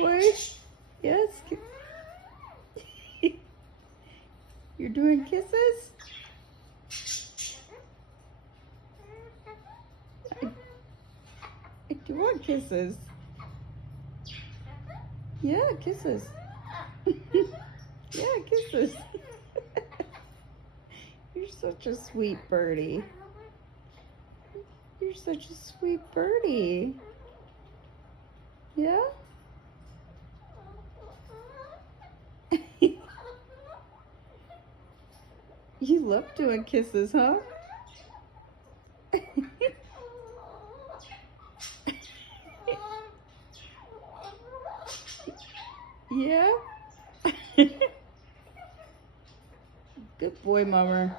boy. Yes. You're doing kisses? I do want kisses. Yeah, kisses. Yeah, kisses. You're such a sweet birdie. You're such a sweet birdie. Yeah? You love doing kisses, huh? Yeah? Good boy, Mummer.